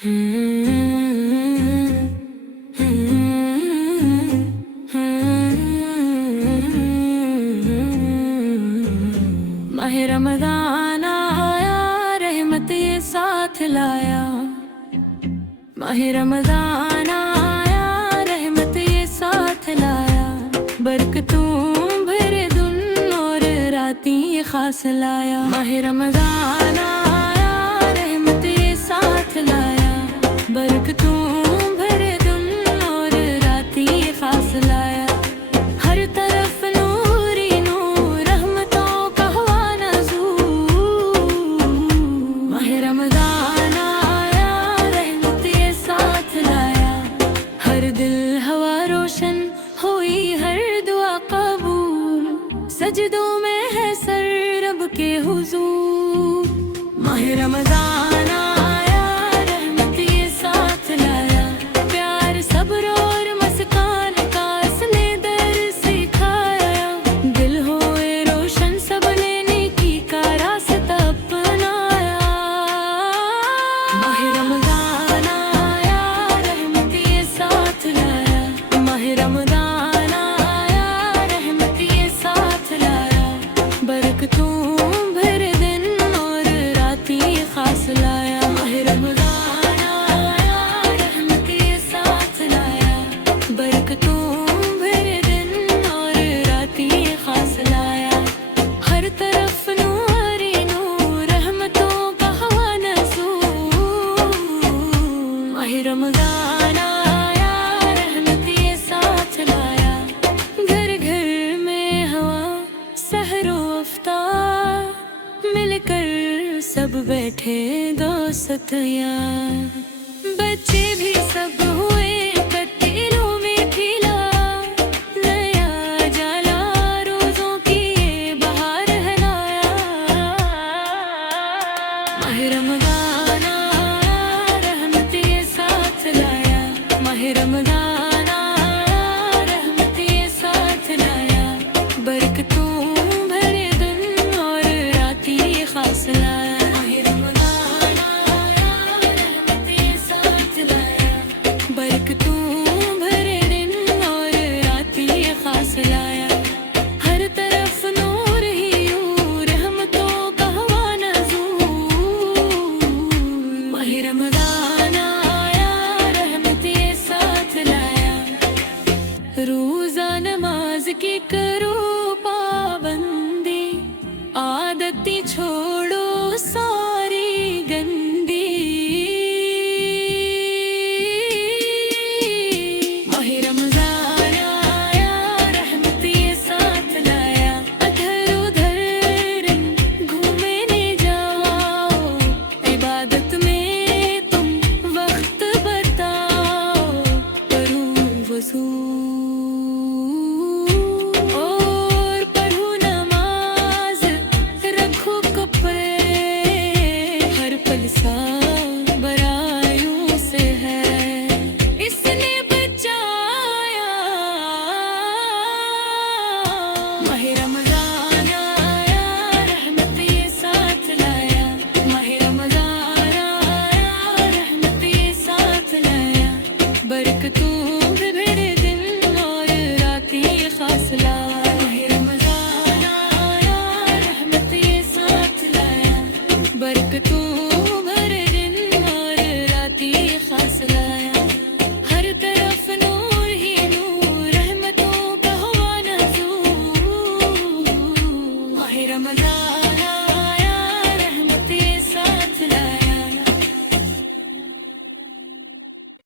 ماہ رمضان آیا رحمت یہ ساتھ لایا، ماہ رمضان آیا رحمت یہ ساتھ لایا، برکتوں بھرے دن اور راتیں یہ خاص لایا، ماہ رمضان آیا رحمت یہ ساتھ لایا، برکتوں بھرے دن اور راتیں یہ خاص لایا، ہر طرف نوری نور رحمتوں کا ہوا نزول، ماہ رمضان آیا رحمت یہ ساتھ لایا، ہر دل ہوا روشن ہوئی ہر دعا قبول، سجدوں میں ہے سر رب کے حضور، ماہ رمضان آیا رحمت یہ ساتھ لایا، پیار صبر اور مسکان کا اس نے در سکھایا، دل ہوئے روشن سب نے نیکی کا راستہ اپنایا، ماہ رمضان آیا رحمت یہ ساتھ لایا، ماہ رمضان آیا رحمت یہ ساتھ لایا، برکتوں بھرے دن اور راتیں خاص لایا، ماہ رمضان آیا رحمت یہ ساتھ لایا، برکتوں بھرے دن اور راتیں خاص لایا، ہر طرف نوری نور رحمتوں کا ہوا نزول، ماہ رمضان آیا رحمت یہ ساتھ لایا، گھر گھر میں ہوا سحر و افطار، مل کر سب بیٹھے دوست یار، بچے بھی سب ہوئے کتیلوں میں کھلا، نیا جالا روزوں کی یہ بہار ہے لایا، ماہ رمضان آیا رحمت یہ ساتھ لایا، ماہ رمضان آیا رحمت یہ ساتھ لایا، برکتوں بھرے دن اور راتیں خاص لایا، ماہ رمضان آیا رحمت یہ ساتھ لایا، برکتوں بھرے دن اور راتیں خاص لایا، ہر طرف نور ہی نور رحمتوں کا ہوا نزول، ماہ رمضان آیا رحمت یہ ساتھ لایا، روزہ نماز کی کرو